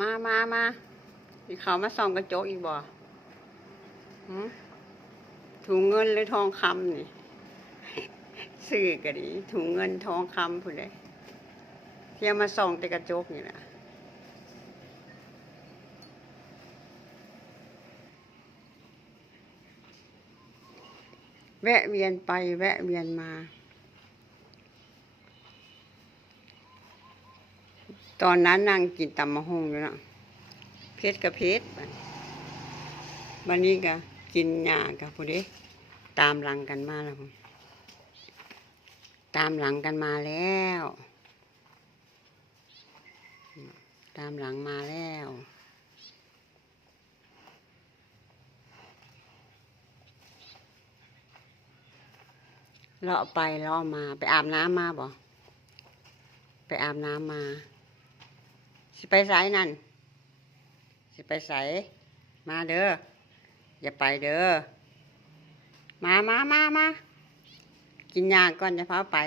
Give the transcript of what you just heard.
มาที่เขามาส่องกระจกอีกบ่ถุงเงินหรือทองคำนี่ซื้อก็ดีถุงเงินทองคำผู้ใดเที่ยวมาส่องแต่กระจกนี่แหละแวะเวียนไปแวะเวียนมาตอนนั้นนั่งกินตำมะฮุ่งอยู่นะเพชรกับเพชรวันนี้ก็กินหญ้ากับผู้ใดตามหลังกันมาแล้วตามหลังกันมาแล้วตามหลังมาแล้วเลาะไปเลาะมาไปอาบน้ำมาบ่ไปอาบน้ำมาสิไปไสนั่นสิไปไสมาเด้ออย่าไปเด้อมากินยาก่อนจะพาไป